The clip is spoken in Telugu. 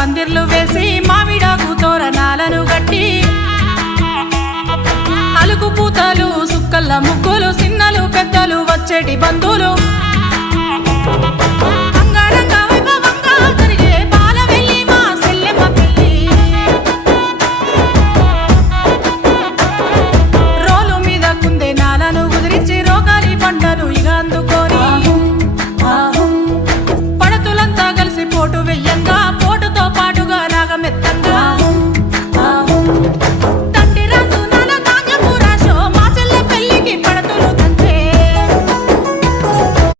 పందిర్లు వేసి మామిడాకు తోరణాలను గట్టి అలుకు పూతలు సుక్కల్ల ముగ్గులు సిన్నలు పెద్దలు వచ్చేటి బంధువులు